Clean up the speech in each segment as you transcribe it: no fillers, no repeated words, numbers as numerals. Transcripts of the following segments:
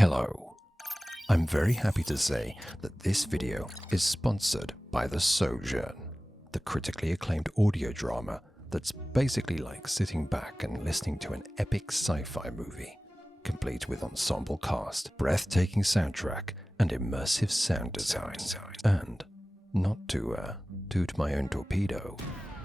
Hello. I'm very happy to say that this video is sponsored by the Sojourn, the critically acclaimed audio drama that's basically like sitting back and listening to an epic sci-fi movie, complete with ensemble cast, breathtaking soundtrack, and immersive sound design. And, not to toot my own torpedo,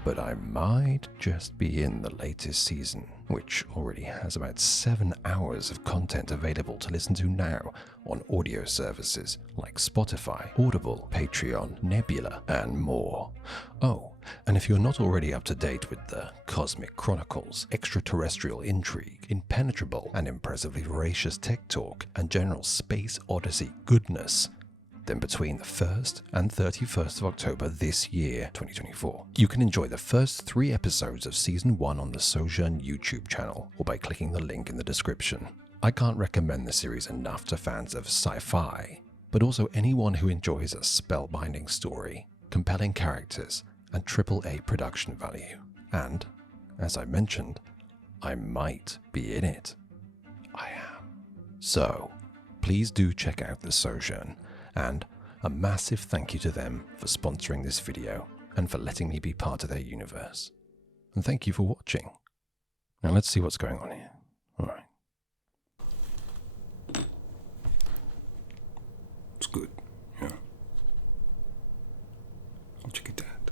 but I might just be in the latest season, which already has about 7 hours of content available to listen to now on audio services like Spotify, Audible, Patreon, Nebula, and more. Oh, and if you're not already up to date with the Cosmic Chronicles, extraterrestrial intrigue, impenetrable and impressively voracious tech talk, and general space odyssey goodness, then between the 1st and 31st of October this year, 2024, you can enjoy the first 3 episodes of Season 1 on the Sojourn YouTube channel, or by clicking the link in the description. I can't recommend the series enough to fans of sci-fi, but also anyone who enjoys a spellbinding story, compelling characters, and AAA production value. And, as I mentioned, I might be in it. I am. So, please do check out the Sojourn, and a massive thank you to them for sponsoring this video and for letting me be part of their universe. And thank you for watching. Now let's see what's going on here. Alright. It's good, yeah. I'll check it out.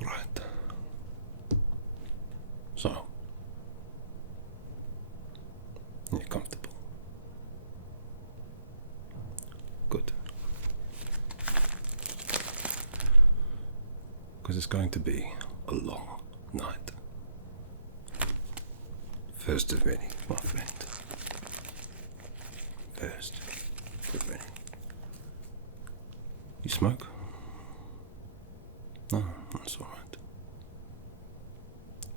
Right. So. You're comfortable. Good. Because it's going to be a long night. First of many, my friend. First of many. You smoke? No, that's all right.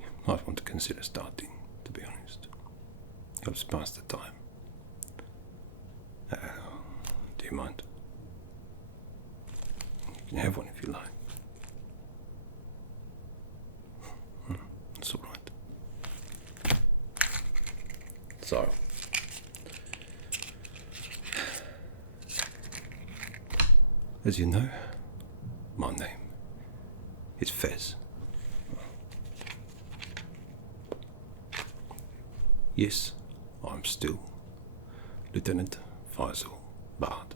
You might want to consider starting, to be honest. Helps pass the time. Do you mind? You can have one if you like. That's all right. So, as you know, my name is Fez. Yes, I'm still Lieutenant Faisal Bard.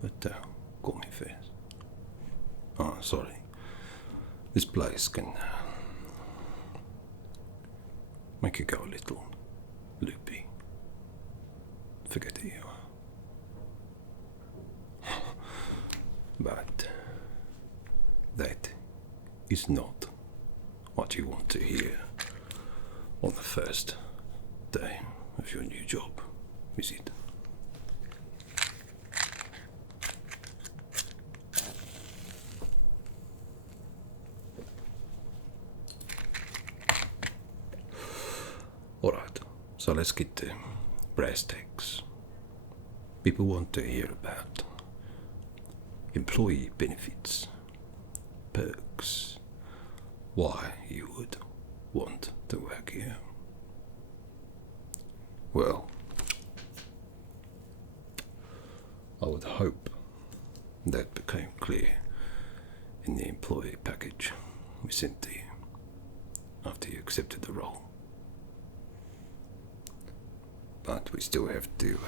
But call me Fez. Oh, sorry. This place can make you go a little loopy. Forget who you are. But that is not what you want to hear on the first day of your new job, is it? Alright, so let's get to brass tacks. People want to hear about employee benefits, perks, why you would want to work here. Well, I would hope that became clear in the employee package we sent to you after you accepted the role. But we still have to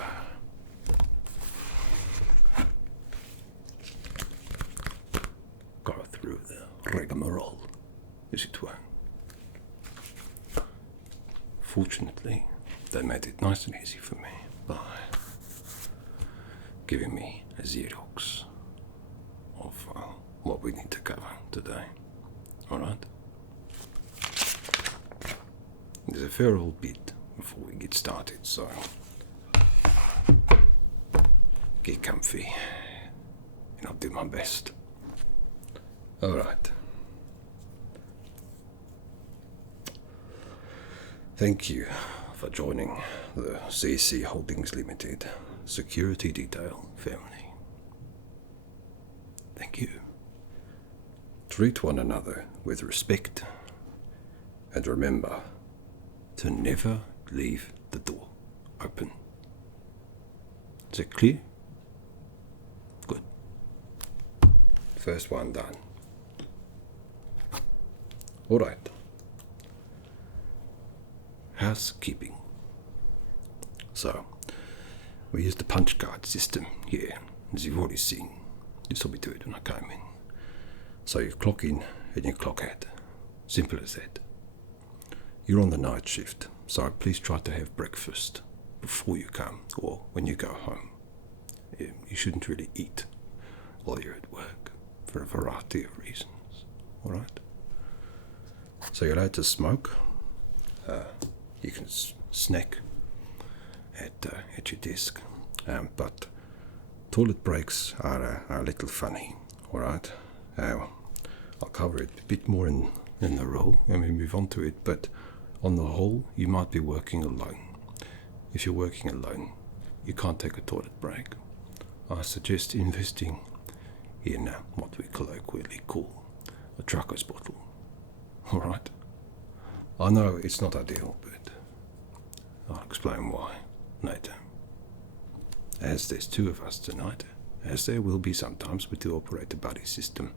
go through the rigmarole, as it were. Fortunately, they made it nice and easy for me by giving me a Xerox of what we need to cover today. Alright? There's a fair old bit before we get started, so get comfy and I'll do my best. Alright. Thank you for joining the CC Holdings Limited Security Detail family. Thank you. Treat one another with respect And remember to never leave the door open. Is it clear? Good. First one done. Alright. Housekeeping. So, we use the punch card system here, as you've already seen. You saw me do it when I came in. So you clock in and you clock out. Simple as that. You're on the night shift, so please try to have breakfast before you come or when you go home. You shouldn't really eat while you're at work for a variety of reasons. Alright? So you're allowed to smoke. You can snack at your desk. But toilet breaks are a little funny. Alright? I'll cover it a bit more in the role when we move on to it, but on the whole, you might be working alone. If you're working alone, you can't take a toilet break. I suggest investing in what we colloquially call a trucker's bottle. Alright? I know it's not ideal, but I'll explain why later. As there's two of us tonight, as there will be sometimes with the operator buddy system,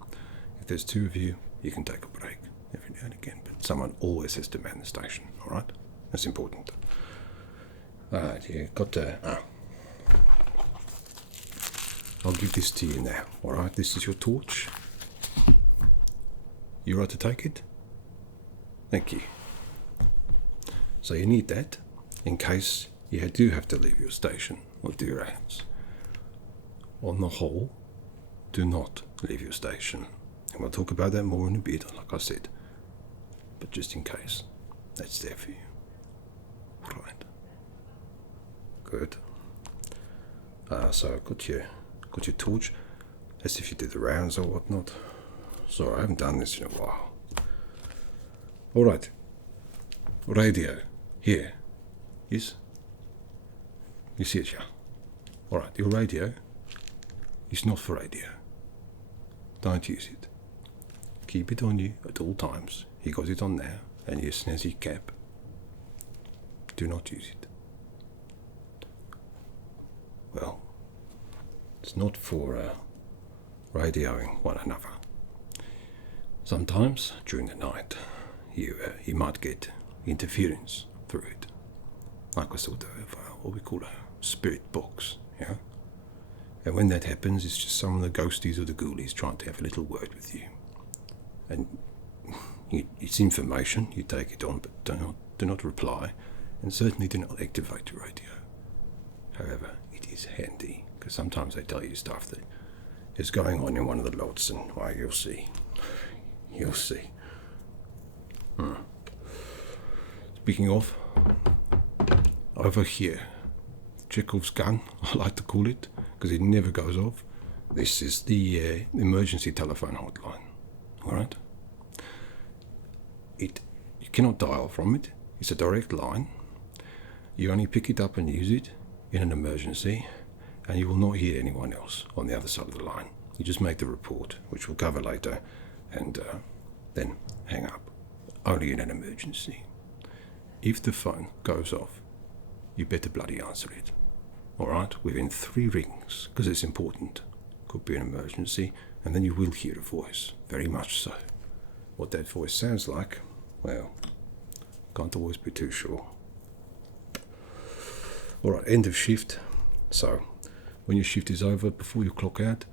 if there's two of you, you can take a break every now and again, but someone always has to man the station, alright? That's important. Alright, you got to... I'll give this to you now, alright? This is your torch. You right to take it? Thank you. So you need that in case you do have to leave your station or do your rounds. On the whole, do not leave your station. And we'll talk about that more in a bit, like I said. But just in case, that's there for you. Right. Good. So I got your torch, as if you did the rounds or whatnot. Sorry, I haven't done this in a while. Alright. Radio. Here. Yes? You see it, yeah? Alright, your radio is not for radio. Don't use it. Keep it on you at all times. You got it on now, and your snazzy cap. Do not use it. Well, it's not for radioing one another. Sometimes during the night, you might get interference through it, like a sort of what we call a spirit box, yeah. And when that happens, it's just some of the ghosties or the ghoulies trying to have a little word with you. And it's information, you take it on, but do not reply, and certainly do not activate your radio. However, it is handy, because sometimes they tell you stuff that is going on in one of the lots, and why, you'll see. You'll see. Speaking of, over here, Chekhov's gun, I like to call it, because it never goes off. This is the emergency telephone hotline. Alright? You cannot dial from it. It's a direct line. You only pick it up and use it in an emergency, and you will not hear anyone else on the other side of the line. You just make the report, which we'll cover later, and then hang up. Only in an emergency. If the phone goes off, you better bloody answer it. Alright? Within 3 rings, because it's important. Could be an emergency, and then you will hear a voice. Very much so. What that voice sounds like, well, can't always be too sure. Alright, end of shift. So, when your shift is over, before you clock out,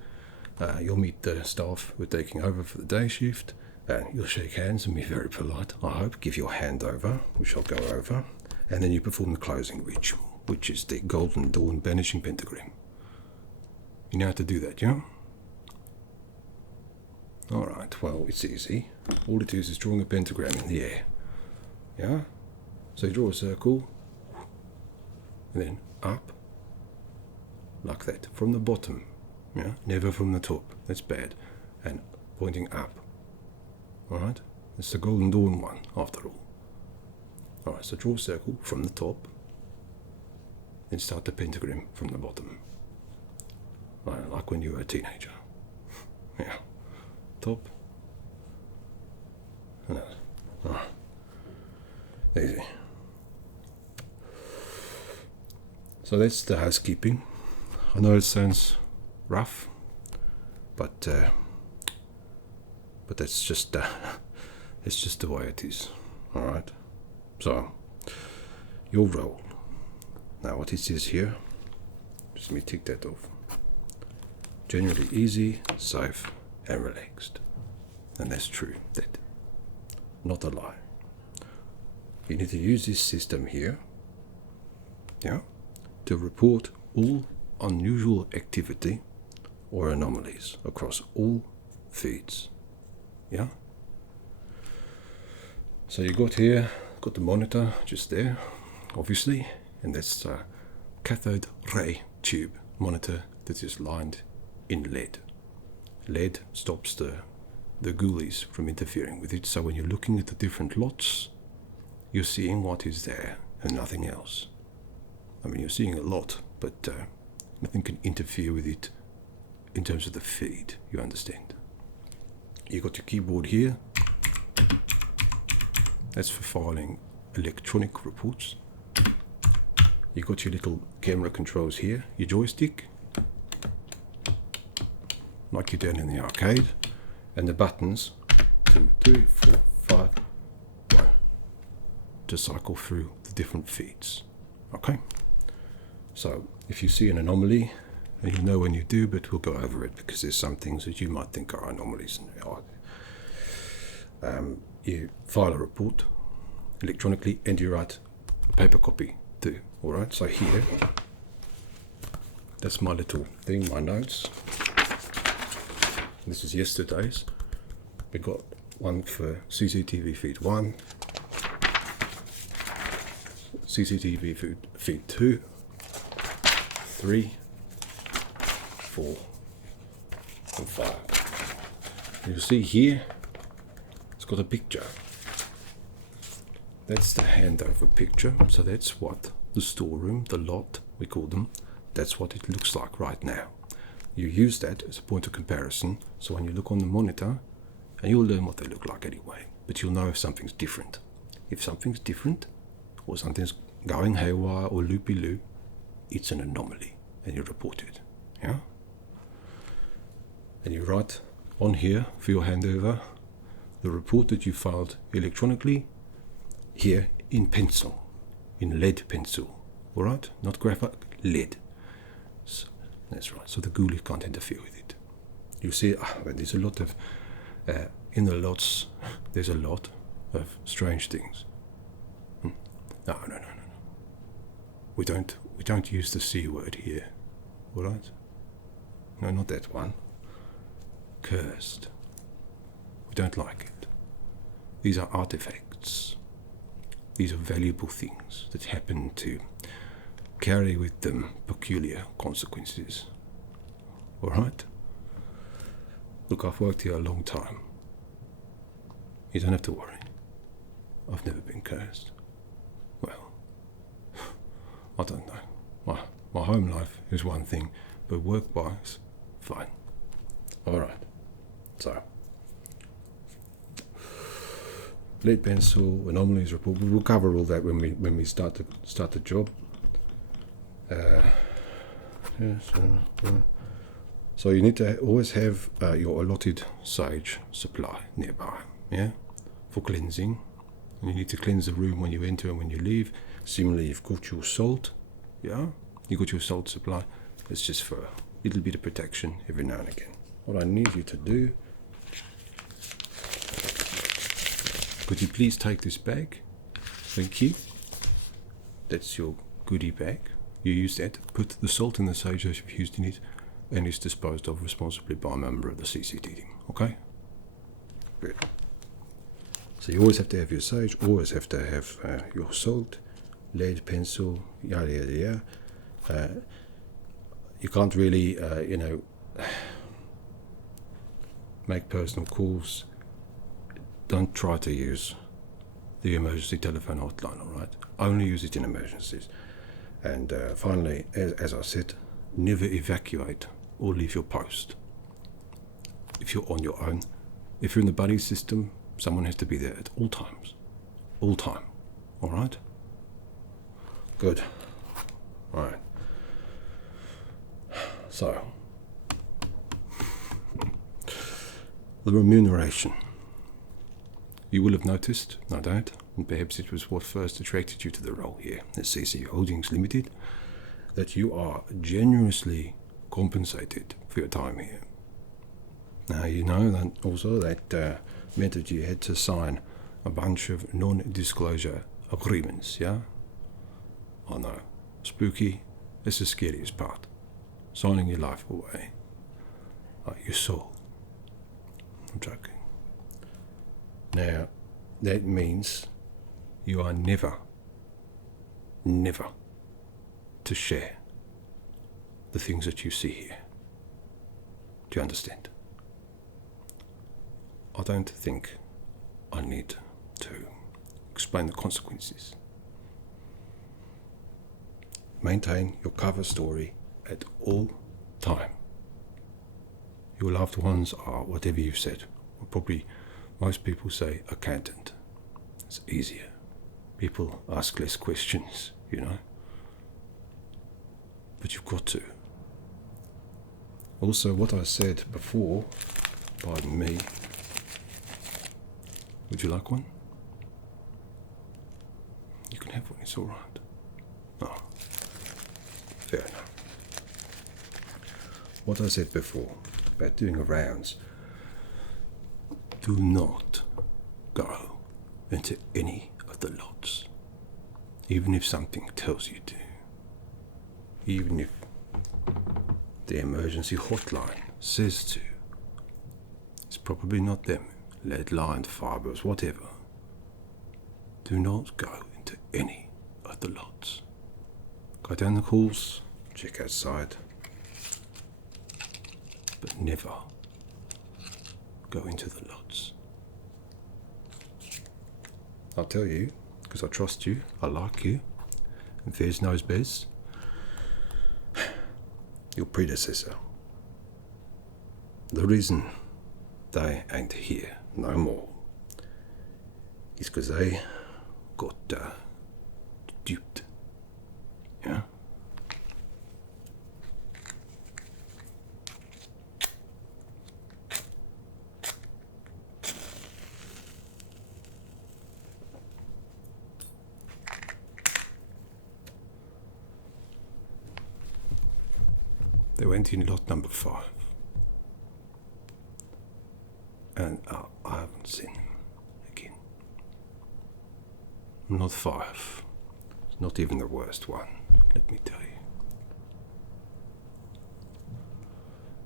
you'll meet the staff who are taking over for the day shift, and you'll shake hands and be very polite, I hope. Give your hand over, which I'll go over, and then you perform the closing ritual, which is the Golden Dawn Banishing Pentagram. You know how to do that, yeah? Alright, well, it's easy. All it is drawing a pentagram in the air. Yeah? So you draw a circle, and then up, like that, from the bottom. Yeah? Never from the top. That's bad. And pointing up. Alright? It's the Golden Dawn one, after all. Alright, so draw a circle from the top, then start the pentagram from the bottom. Like when you were a teenager. Yeah. Top. Alright. Easy. So that's the housekeeping. I know it sounds rough, but that's just it's just the way it is. All right. So your role. Now what it says here, just let me tick that off. Generally easy, safe, and relaxed. And that's true. That, not a lie. You need to use this system here, yeah, to report all unusual activity or anomalies across all feeds. Yeah. So you got here, got the monitor just there, obviously, and that's a cathode ray tube monitor that is lined in lead. Lead stops the ghoulies from interfering with it, so when you're looking at the different lots, you're seeing what is there and nothing else. I mean, you're seeing a lot, but nothing can interfere with it in terms of the feed, you understand. You got your keyboard here. That's for filing electronic reports. You got your little camera controls here, your joystick, like you're down in the arcade, and the buttons 2, 3, 4, 5, 1 to cycle through the different feeds. Okay, so if you see an anomaly, and you know when you do, but we'll go over it because there's some things that you might think are anomalies. You file a report electronically and you write a paper copy too. Alright, so here, that's my little thing, my notes. This is yesterday's. We got one for CCTV feed 1, CCTV feed 2, 3, 4, and 5. You'll see here, it's got a picture. That's the handover picture, so that's what the storeroom, the lot, we call them, that's what it looks like right now. You use that as a point of comparison, so when you look on the monitor, and you'll learn what they look like anyway, but you'll know if something's different. If something's different, or something's going haywire or loopy-loo, it's an anomaly, and you report it, yeah? And you write on here, for your handover, the report that you filed electronically, here in pencil, in lead pencil, alright? Not graphite, lead. So, that's right, so the ghoulie can't interfere with it. You see, there's a lot of, in the lots, there's a lot of strange things. No. We don't use the C word here, alright? No, not that one. Cursed. We don't like it. These are artifacts. These are valuable things that happen to carry with them peculiar consequences. Alright? Look, I've worked here a long time. You don't have to worry. I've never been cursed. Well, I don't know. My home life is one thing, but work-wise, fine. Alright. So, lead pencil, anomalies report. We'll cover all that when we start the job. So you need to always have your allotted sage supply nearby, yeah, for cleansing. And you need to cleanse the room when you enter and when you leave. Similarly, you've got your salt, yeah, you got your salt supply. It's just for a little bit of protection every now and again. What I need you to do, could you please take this bag? Thank you. That's your goodie bag. You use that, put the salt and the sage as you've used in it, and it's disposed of responsibly by a member of the CCTV team. Okay? Good. So you always have to have your sage, always have to have your salt, lead, pencil, yada yada yada. You can't really, make personal calls. Don't try to use the emergency telephone hotline, alright? Only use it in emergencies. And finally, as I said, never evacuate or leave your post. If you're on your own, if you're in the buddy system, someone has to be there at all times. All time. Alright? Good. Alright. So, the remuneration. You will have noticed, no doubt, and perhaps it was what first attracted you to the role here at CC Holdings Limited, that you are generously compensated for your time here. Now, you know that also that meant that you had to sign a bunch of non-disclosure agreements, yeah? I know. Spooky. It's the scariest part. Signing your life away. Your soul. I'm joking. Now, that means you are never to share the things that you see here. Do you understand? I don't think I need to explain the consequences. Maintain your cover story at all time. Your loved ones are whatever you've said. Or probably most people say accountant. It's easier. People ask less questions, you know. But you've got to. Also, what I said before, pardon me. Would you like one? You can have one, it's all right. Oh, fair enough. What I said before about doing rounds, do not go into any of the lots, even if something tells you to. Even if the emergency hotline says to. It's probably not them. Lead-lined fibers, whatever. Do not go into any of the lots. Go down the halls, check outside, but never go into the lots. I'll tell you, because I trust you, I like you, and Fairs knows best. Your predecessor. The reason they ain't here no more is because they got duped. Yeah? They went in lot number 5. And I haven't seen him again. Not 5. It's not even the worst one, let me tell you.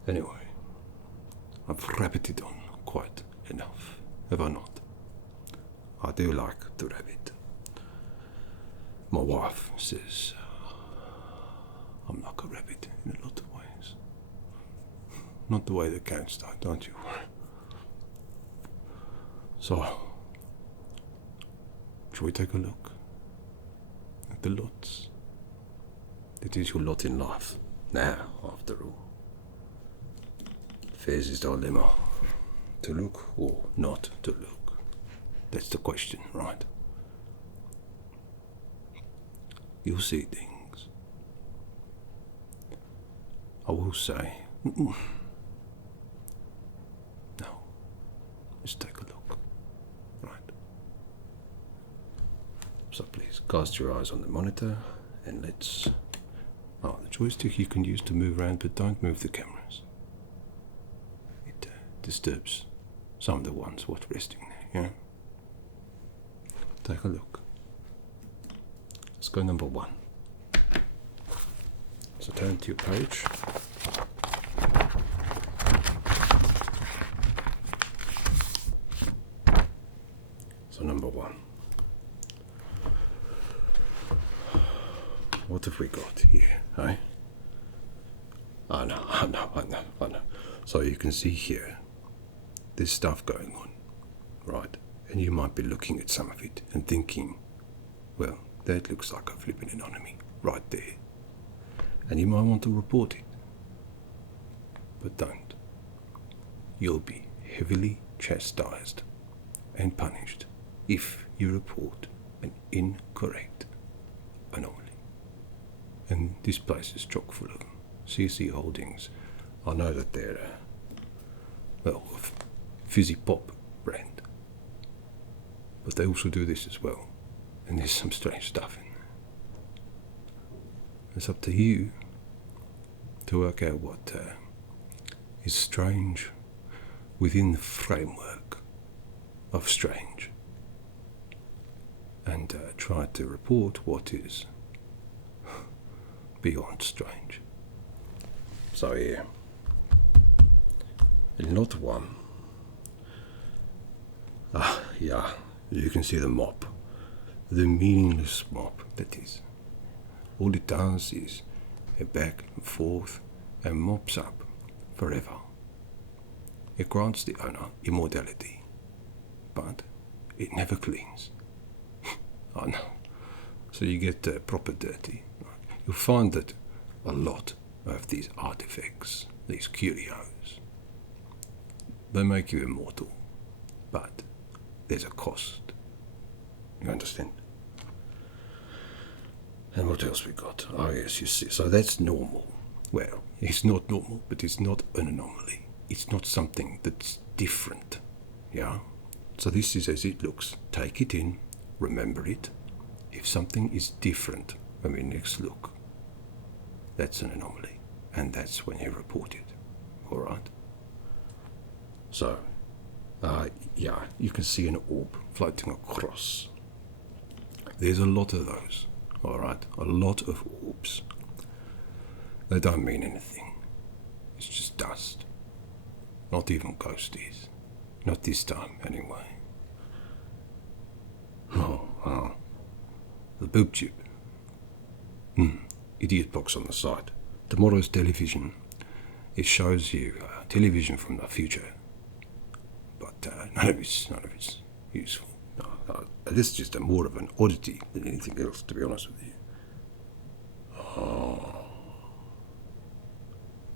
Anyway, I've rabbited on quite enough, have I not? I do like to rabbit. My wife says I'm like a rabbit in a lot of ways. Not the way the cats do, don't you worry. So, shall we take a look at the lots? It is your lot in life, now, after all. Fairs is dilemma. To look or not to look? That's the question, right? You'll see things. I will say, no, just take a look. So please cast your eyes on the monitor and let's... Oh, the joystick you can use to move around, but don't move the cameras. It disturbs some of the ones what's resting there, yeah? Take a look. Let's go number 1. So turn to your page. So number 1. What have we got here, eh? I know. So you can see here, there's stuff going on, right? And you might be looking at some of it and thinking, well, that looks like a flipping anomaly right there. And you might want to report it. But don't. You'll be heavily chastised and punished if you report an incorrect anomaly. And this place is chock full of them. CC Holdings, I know that they're, well, a fizzy pop brand. But they also do this as well. And there's some strange stuff in there. It's up to you to work out what is strange within the framework of strange. And try to report what is beyond strange. So here, in lot 1, yeah, you can see the mop, the meaningless mop that is. All it does is back and forth and mops up forever. It grants the owner immortality, but it never cleans. I know. So you get proper dirty. You'll find that a lot of these artifacts, these curios, they make you immortal, but there's a cost. You understand? And what else we got? Oh yes, you see. So that's normal. Well, it's not normal, but it's not an anomaly. It's not something that's different. Yeah? So this is as it looks. Take it in, remember it. If something is different when we next look, that's an anomaly. And that's when you report it. Alright? So, yeah, you can see an orb floating across. There's a lot of those. Alright? A lot of orbs. They don't mean anything. It's just dust. Not even ghosties. Not this time, anyway. Oh, the boob tube. Idiot box on the side. Tomorrow's television. It shows you television from the future. But none of it's useful. No, this is just more of an oddity than anything else, to be honest with you. Oh.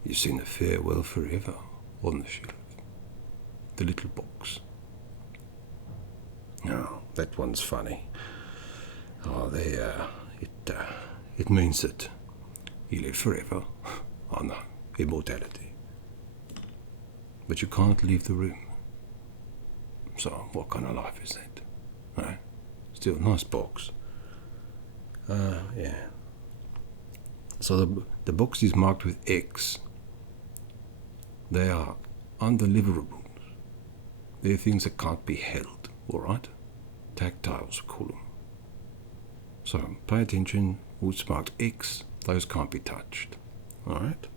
You've seen the Farewell Forever on the shelf. The little box. No, that one's funny. Oh, it means that you live forever. Oh no, immortality. But you can't leave the room. So, what kind of life is that? Right? Still a nice box. Yeah. So the box is marked with X. They are undeliverable. They're things that can't be held, alright? Tactiles, we call them. So, pay attention, what's marked X, those can't be touched. Alright?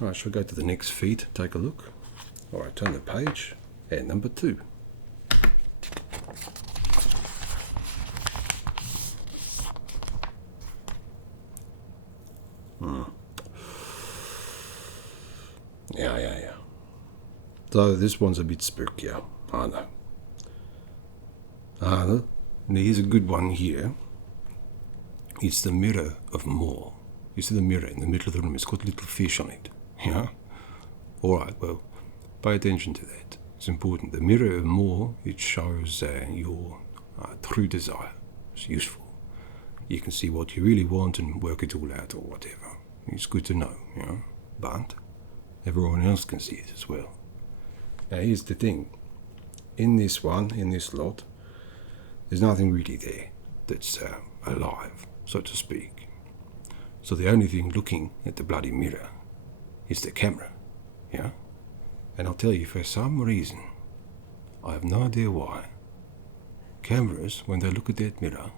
Alright, shall we go to the next feed, take a look? Alright, turn the page, and number 2. Yeah. So this one's a bit spookier, I know. Here's a good one here. It's the mirror of Moore. You see the mirror in the middle of the room, it's got little fish on it. Yeah? Alright, well, pay attention to that. It's important. The mirror of Moore, it shows your true desire. It's useful. You can see what you really want and work it all out or whatever. It's good to know, you know. But everyone else can see it as well. Now here's the thing. In this lot, there's nothing really there that's alive, so to speak. So the only thing looking at the bloody mirror is the camera, yeah? And I'll tell you, for some reason, I have no idea why, cameras, when they look at that mirror,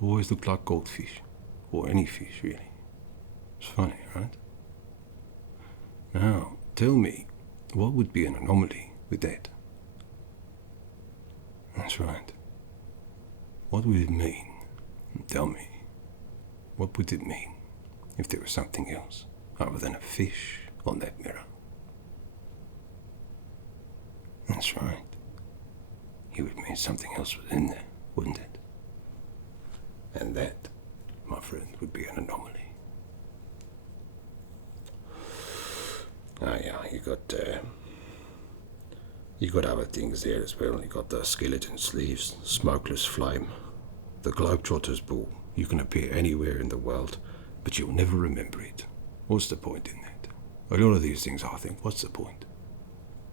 always look like goldfish, or any fish, really. It's funny, right? Now, tell me, what would be an anomaly with that? That's right. What would it mean? Tell me. What would it mean if there was something else other than a fish on that mirror? That's right. It would mean something else was in there, wouldn't it? And that, my friend, would be an anomaly. Yeah, you got other things there as well. You got the skeleton sleeves, smokeless flame, the Globetrotters Ball. You can appear anywhere in the world, but you'll never remember it. What's the point in that? A lot of these things, I think, what's the point?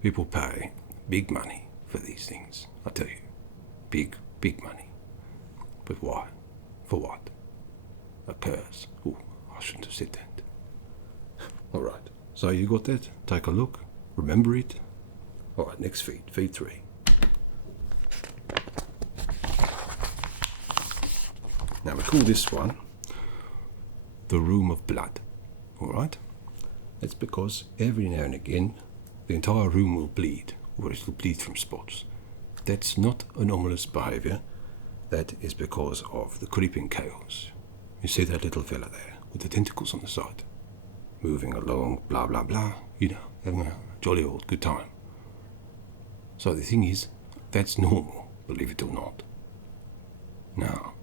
People pay big money for these things, I tell you. Big, big money. But why? For what? A curse. Oh, I shouldn't have said that. Alright, so you got that? Take a look. Remember it. Alright, next feed. Feed 3. Now we call this one the Room of Blood. Alright? That's because every now and again the entire room will bleed, or it will bleed from spots. That's not anomalous behaviour. That is because of the creeping chaos. You see that little fella there with the tentacles on the side, moving along, blah blah blah, you know, having a jolly old good time. So the thing is, that's normal, believe it or not. Now,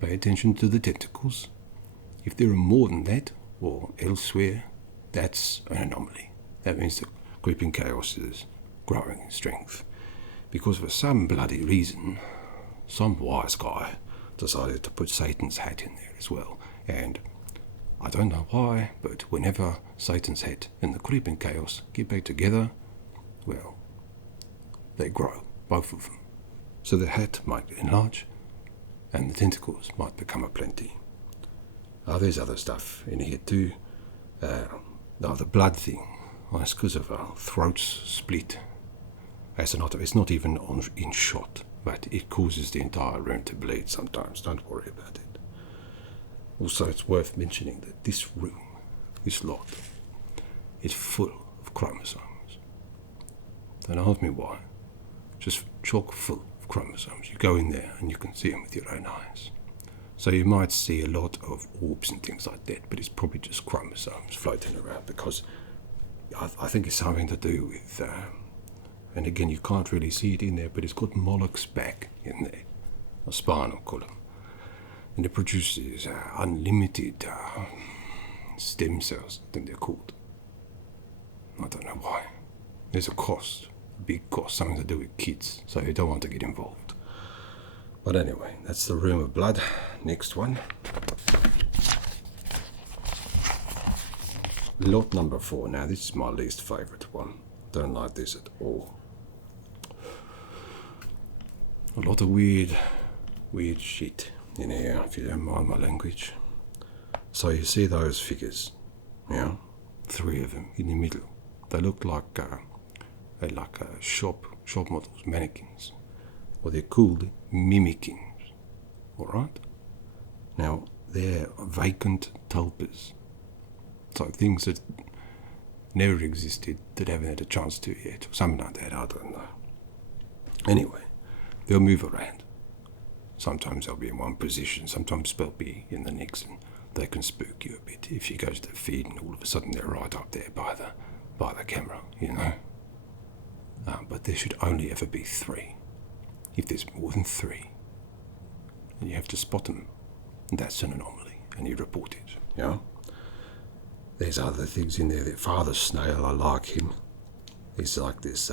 pay attention to the tentacles. If there are more than that, or elsewhere, that's an anomaly. That means the creeping chaos is growing in strength. Because for some bloody reason, some wise guy decided to put Satan's hat in there as well. And I don't know why, but whenever Satan's hat and the creeping chaos get back together, well, they grow, both of them. So the hat might enlarge, and the tentacles might become aplenty. There's other stuff in here too. The blood thing, well, it's because of our throats split. It's not even in shot, but it causes the entire room to bleed sometimes. Don't worry about it. Also, it's worth mentioning that this room, this lot, is full of chromosomes. Don't ask me why. Just chock full of chromosomes. You go in there and you can see them with your own eyes. So you might see a lot of orbs and things like that, but it's probably just chromosomes floating around, because I think it's something to do with, and again, you can't really see it in there, but it's got Moloch's back in there, a spinal column, and it produces unlimited stem cells, I think they're called. I don't know why. There's a cost, a big cost, something to do with kids, so you don't want to get involved. But anyway, that's the Room of Blood. Next one. Lot number 4. Now, this is my least favourite one. Don't like this at all. A lot of weird shit in here, if you don't mind my language. So you see those figures, yeah? 3 of them in the middle. They look like shop models, mannequins. Or they're called mimikins, alright? Now, they're vacant tulpas. So things that never existed, that haven't had a chance to yet, or something like that, I don't know. Anyway, they'll move around. Sometimes they'll be in one position, sometimes they'll be in the next, and they can spook you a bit if you go to the feed and all of a sudden they're right up there by the camera, you know. But there should only ever be 3. If there's more than 3, then you have to spot them. That's an anomaly, and you report it, you know. There's other things in there. That Father Snail, I like him. He's like this,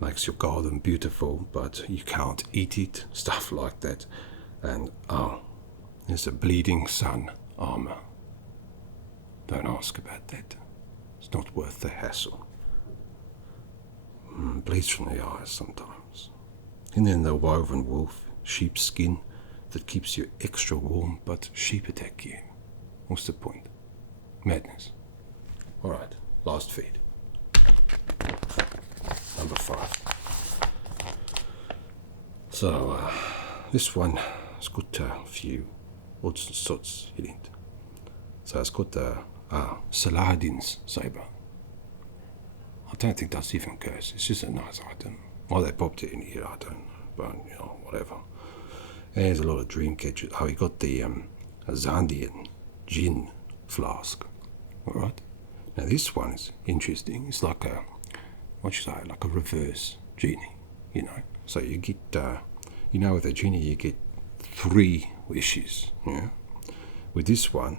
makes your garden beautiful, but you can't eat it, stuff like that. And, there's a bleeding sun armor. Don't ask about that. It's not worth the hassle. Bleeds from the eyes sometimes. And then the woven wolf, sheepskin, that keeps you extra warm, but sheep attack you. What's the point? Madness. Alright, last feed. Number 5. So, this one has got a few odds and sods in it. So it's got Saladin's saber. I don't think that's even cursed. It's just a nice item. Why they popped it in here, I don't know. But, you know, whatever. And there's a lot of dream catchers. Oh, we got the Zandian gin flask. Alright? Now this one is interesting. It's like a, like a reverse genie, you know. So you get, you know, with a genie you get 3 wishes, yeah. With this one,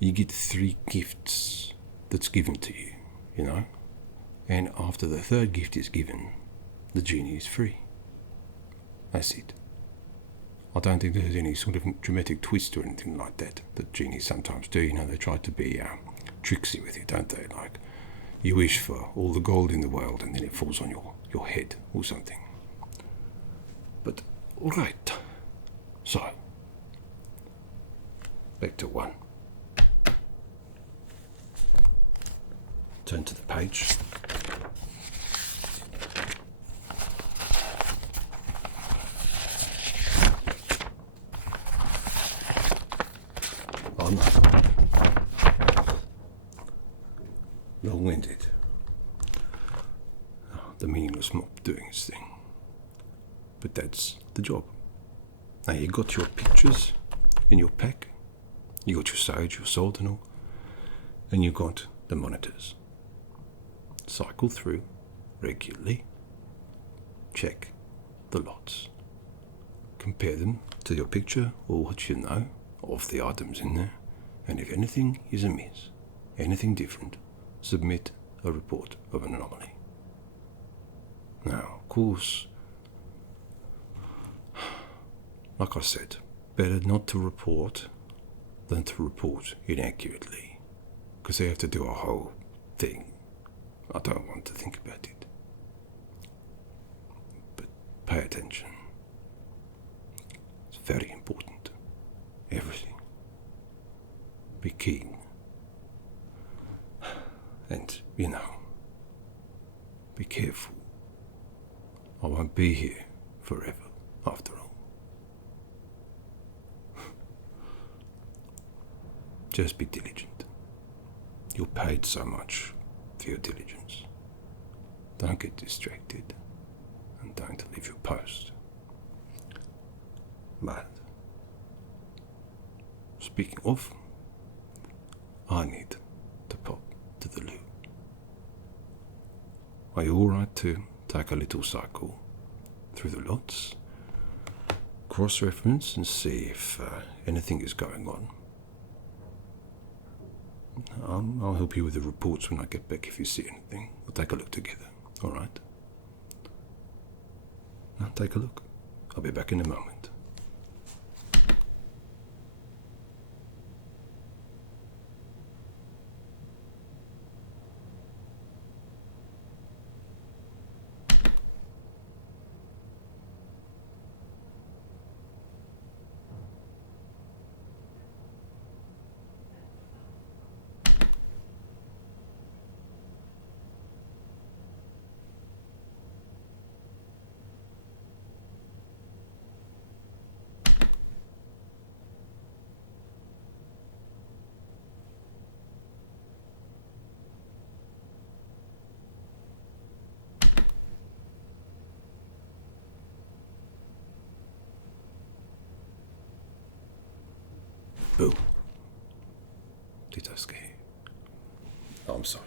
you get 3 gifts that's given to you, you know. And after the 3rd gift is given, the genie is free. That's it. I don't think there's any sort of dramatic twist or anything like that genies sometimes do. You know, they try to be tricksy with you, don't they? Like, you wish for all the gold in the world and then it falls on your head or something. But, alright. So, back to 1. Turn to the page. Oh no. Long-winded. The meaningless mob doing its thing. But that's the job. Now you got your pictures in your pack. You got your sage, your salt and all. And you got the monitors. Cycle through regularly. Check the lots. Compare them to your picture or what you know of the items in there. And if anything is amiss, anything different, submit a report of an anomaly. Now, of course, like I said, better not to report than to report inaccurately, because they have to do a whole thing. I don't want to think about it. But pay attention. It's very important. Everything. Be keen. And, you know, be careful. I won't be here forever, after all. Just be diligent. You're paid so much for your diligence. Don't get distracted, and don't leave your post. But, speaking of, I need to pop to the loo. Are you alright to take a little cycle through the lots, cross-reference and see if anything is going on? I'll help you with the reports when I get back if you see anything. We'll take a look together, alright? Now take a look. I'll be back in a moment. Boom. Did I scare you? Oh, I'm sorry.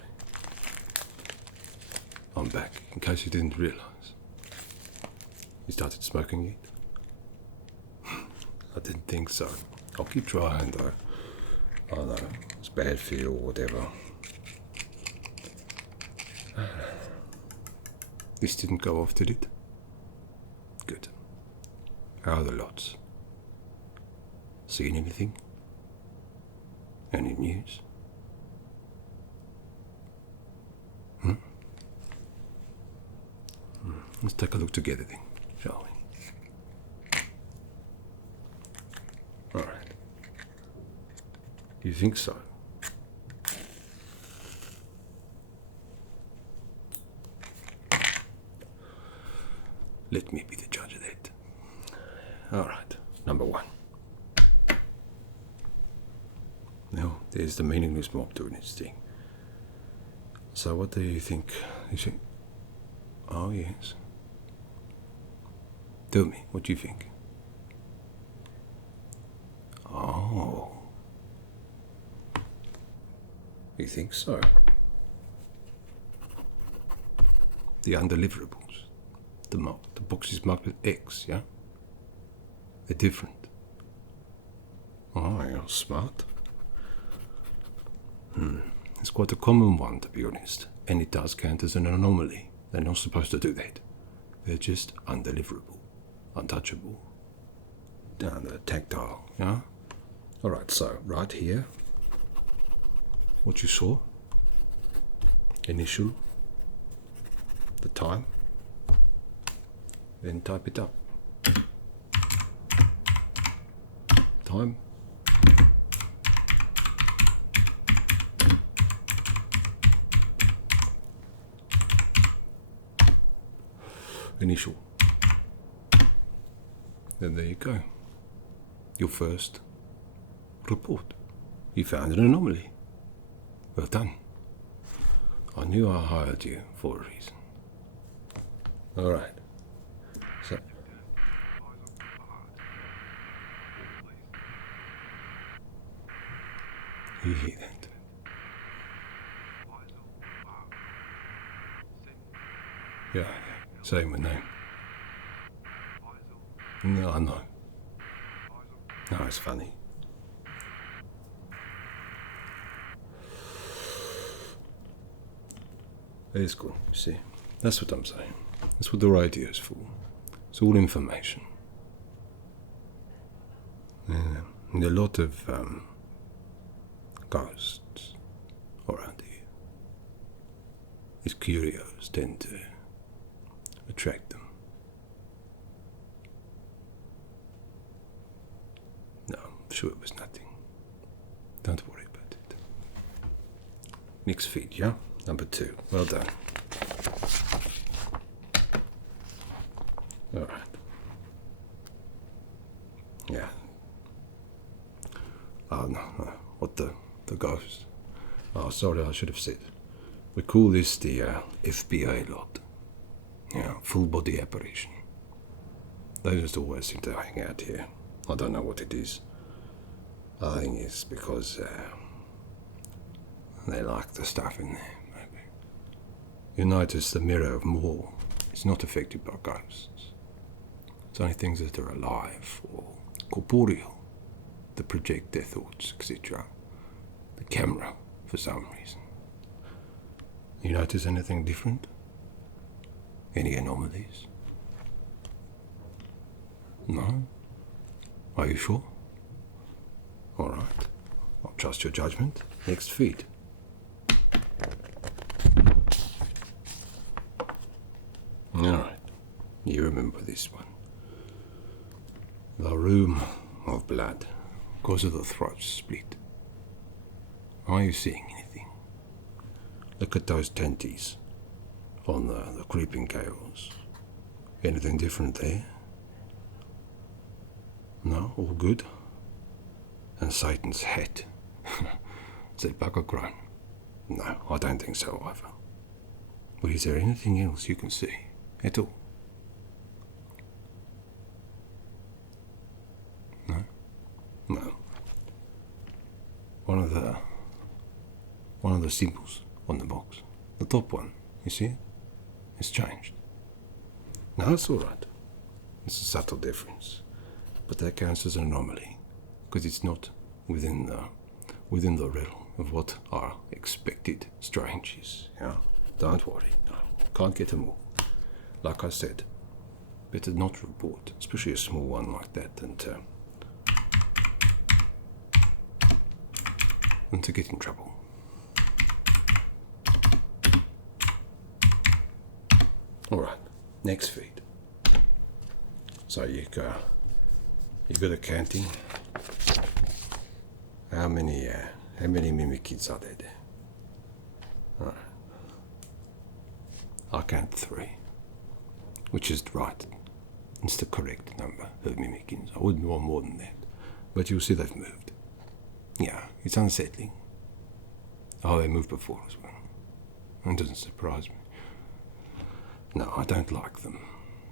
I'm back, in case you didn't realise. You started smoking yet? I didn't think so. I'll keep trying, though. I know, it's bad for you or whatever. This didn't go off, did it? Good. How are the lots? Seen anything? Any news? Let's take a look together then, shall we? Alright. You think so? Let me be the judge of that. Alright, number 1. Now, there's the meaningless mob doing its thing. So what do you think? You think, oh yes. Tell me, what do you think? Oh. You think so? The undeliverables. The boxes marked with X, yeah? They're different. Oh, you're smart. It's quite a common one, to be honest, and it does count as an anomaly. They're not supposed to do that. They're just undeliverable, untouchable. the tactile. Yeah. All right. So right here, what you saw, initial, the time, then type it up. Time. Initial. Then there you go. Your first report. You found an anomaly. Well done. I knew I hired you for a reason. Alright. So. You hear that? Yeah, saying my name. No, I know. No, it's funny. It's good, you see. That's what I'm saying. That's what the radio is for. It's all information. Yeah. And a lot of ghosts around here. These curios tend to attract them. No, I'm sure it was nothing. Don't worry about it. Next feed, yeah? Number 2. Well done. Alright. Yeah. Oh, no. What the ghost? Oh, sorry, I should have said. We call this the FBI lot. Yeah, full body apparition. They just always seem to hang out here. I don't know what it is. I think it's because they like the stuff in there, maybe. You notice the mirror of Moore is not affected by ghosts. It's only things that are alive or corporeal that project their thoughts, etc. The camera, for some reason. You notice anything different? Any anomalies? No? Are you sure? Alright. I'll trust your judgment. Next feed. Alright. You remember this one. The room of blood. Because of the throat split. Are you seeing anything? Look at those tenties on the creeping chaos. Anything different there? No? All good? And Satan's hat. Is it bugger grown? No, I don't think so either. But is there anything else you can see at all? No? No. One of the symbols on the box. The top one, you see it? It's changed. No, it's alright. It's a subtle difference. But that counts as an anomaly, because it's not within the realm of what are expected stranges. Yeah? Don't worry. No, can't get them all. Like I said, better not report, especially a small one like that, than to get in trouble. Alright, next feed. So you got a counting. How many mimic kids are there? Alright. I count 3, which is right. It's the correct number of mimikins. I wouldn't want more than that. But you'll see they've moved. Yeah, it's unsettling. Oh, they moved before as well. It doesn't surprise me. No, I don't like them.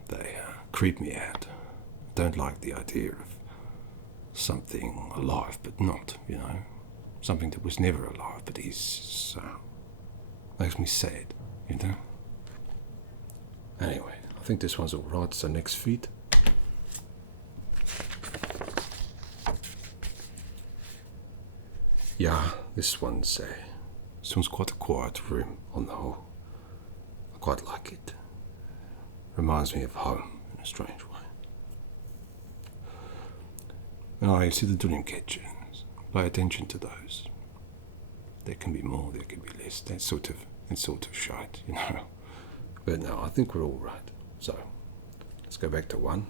They creep me out. I don't like the idea of something alive but not, you know. Something that was never alive but is. So, makes me sad, you know. Anyway, I think this one's alright, so next feed. Yeah, this one's quite a quiet room on the whole. I quite like it. Reminds me of home in a strange way. Oh, you see the dream catchers. Pay attention to those. There can be more, there can be less. That's sort of shite, you know. But no, I think we're all right. So, let's go back to 1.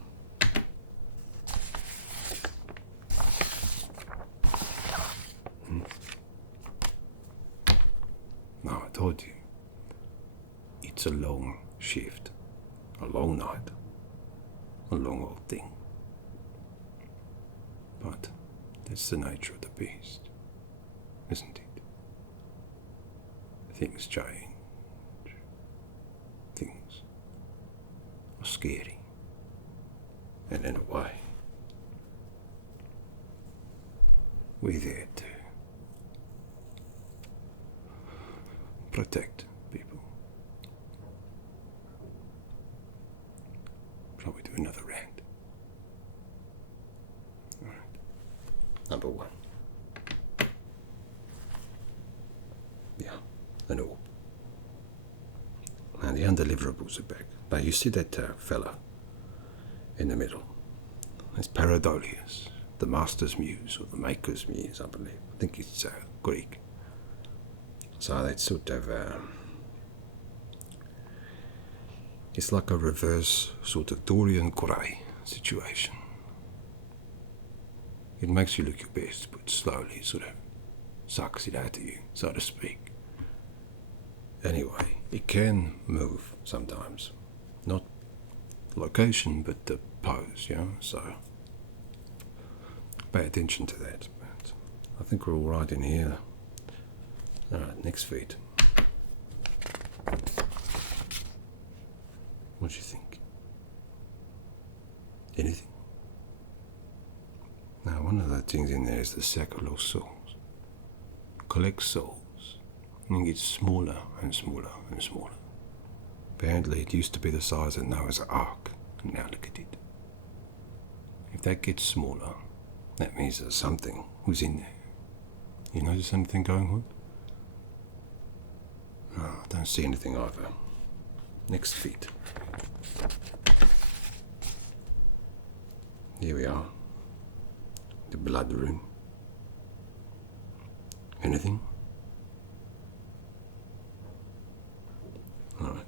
No, I told you. It's a long shift. A long night. A long old thing. But that's the nature of the beast, isn't it? Things change. Things are scary. And in a way, we're there to protect people. Shall we do another round? All right. Number 1. Yeah, an orb. And the undeliverables are back. Now you see that fella in the middle. It's Paradolius, the master's muse, or the maker's muse, I believe. I think it's Greek. So that's sort of, it's like a reverse sort of Dorian Gray situation. It makes you look your best, but slowly sort of sucks it out of you, so to speak. Anyway, it can move sometimes. Not location, but the pose, you know, so pay attention to that. But I think we're all right in here. Alright, next feed. What do you think? Anything? Now, one of the things in there is the sack of lost souls. Collect souls, and it gets smaller and smaller and smaller. Apparently, it used to be the size of Noah's Ark, and now look at it. If that gets smaller, that means there's something who's in there. You notice anything going on? No, I don't see anything either. Next feed. Here we are. The blood room. Anything? Alright.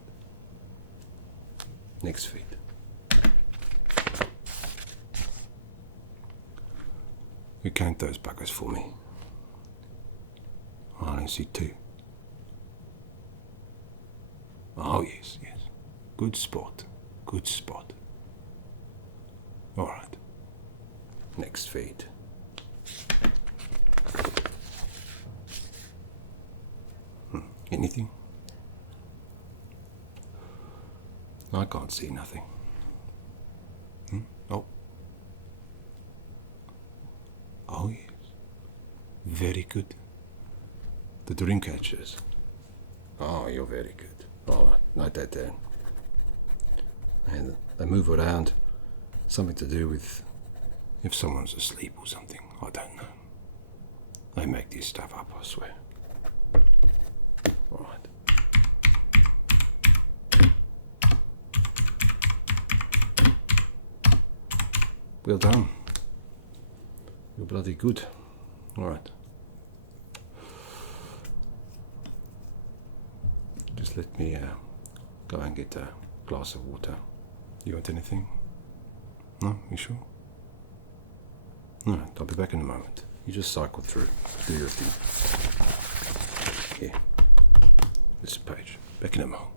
Next feed. You count those buggers for me. I only see 2. Oh, yes, yes. Good spot. Good spot. All right. Next feed. Anything? I can't see nothing. Oh. Oh, yes. Very good. The dream catchers. Oh, you're very good. All right, note that down. And they move around. Something to do with if someone's asleep or something. I don't know. They make this stuff up, I swear. All right. Well done. You're bloody good. All right. Just let me go and get a glass of water. You want anything? No? You sure? Alright, I'll be back in a moment. You just cycle through. Do your thing. Here. This page. Back in a moment.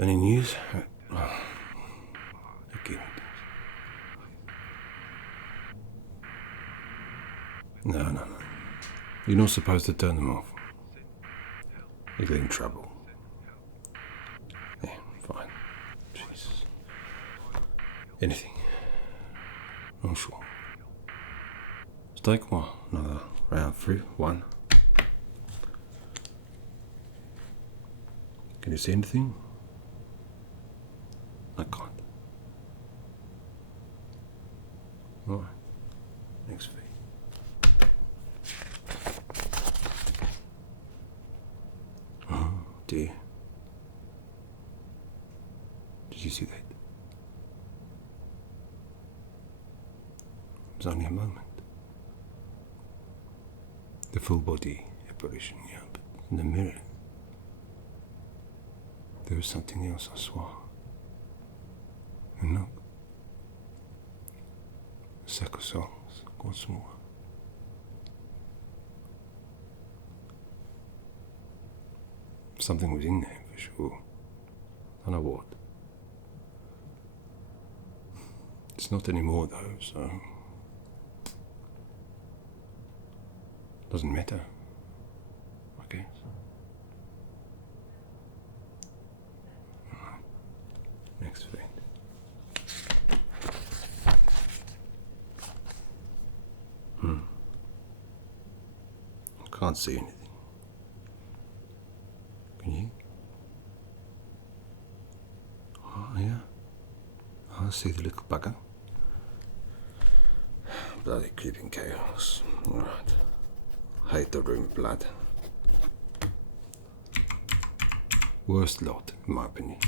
Any news? Again. No. You're not supposed to turn them off. You get in trouble. Yeah, fine. Jesus. Anything. Not sure. Let's take one. Another round through. One. Can you see anything? I can't. Alright. Next feed. Oh dear. Did you see that? It was only a moment. The full body apparition, yeah, but in the mirror there was something else, I swear. And look. A sack of songs, what's more? Something was in there for sure. I know what. It's not anymore though, so doesn't matter, I guess. Alright. Next friend. I can't see anything. Can you? Oh, yeah. I see the little bugger. Bloody creeping chaos. Right. Hate the room, blood. Worst lot, in my opinion.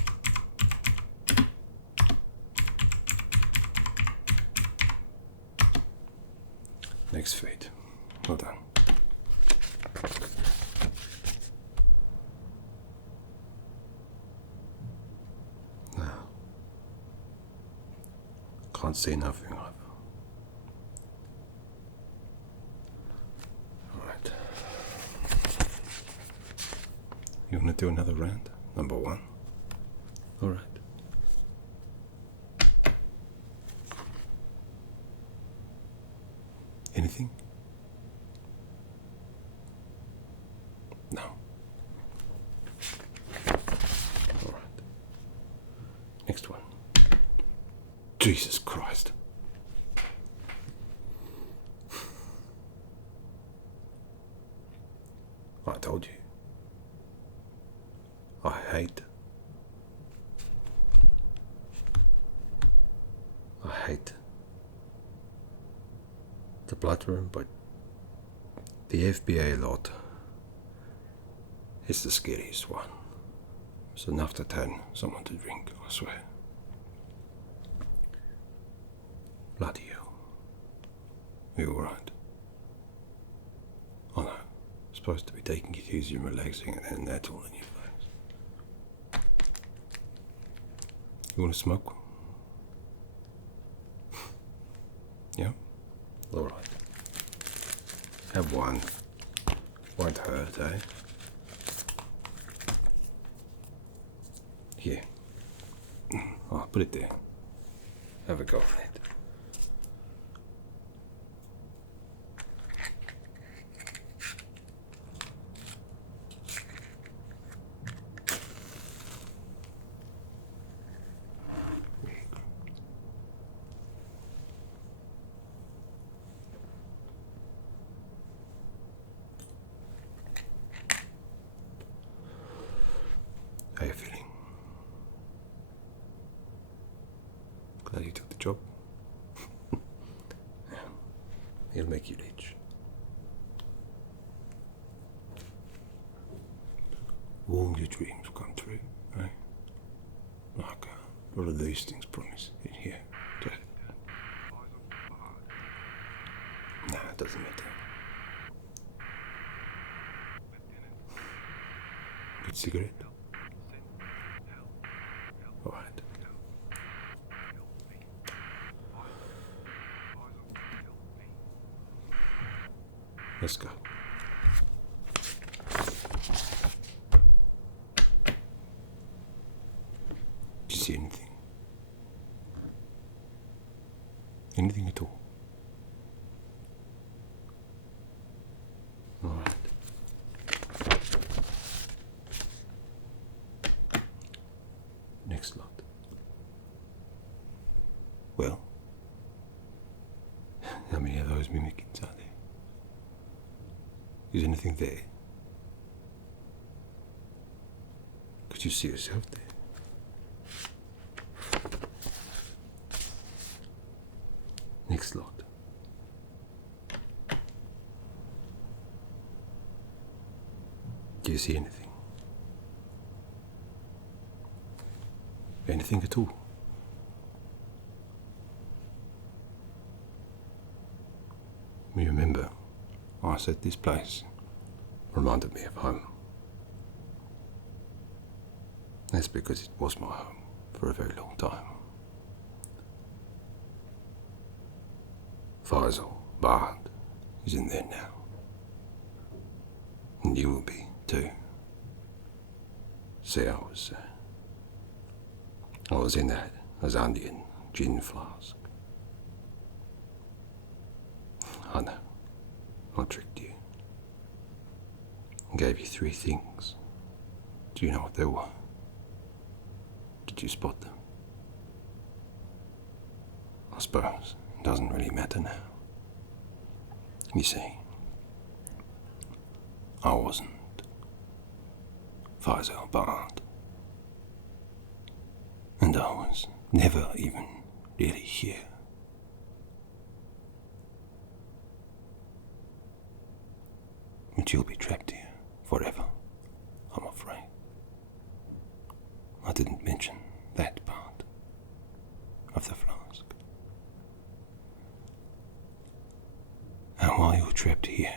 Next fate. Well done. Now. Can't see nothing either. Alright. You wanna do another round? Number one? Alright. Anything? No. Alright. Next one. Jesus Christ. I told you. I hate the blood room, but the FBA lot is the scariest one. It's enough to turn someone to drink, I swear. Bloody hell. You alright? I know. Supposed to be taking it easy and relaxing, and then that's all in your face. You want to smoke? Yeah? Alright. Have one. Won't hurt, eh? Here. Oh, put it there. Have a go on it. How you feeling? Glad you took the job. Yeah. He'll make you rich. All your dreams will come true, eh? Like a lot of these things promise in here. Nah, it doesn't matter. Good cigarette? Alright. Let's go. Anything at all? Alright. Next lot. Well, how many of those mimikins are there? Is anything there? Could you see yourself there? Next lot. Do you see anything? Anything at all? You remember, I said this place reminded me of home. That's because it was my home for a very long time. Faisal Bard is in there now. And you will be too. See, I was in that Azandian gin flask. I know, I tricked you. I gave you 3 things. Do you know what they were? Did you spot them? I suppose it doesn't really matter now. You see, I wasn't Faisal Bard. And I was never even really here. But you'll be trapped here forever, I'm afraid. I didn't mention that part of the flask. And while you're trapped here,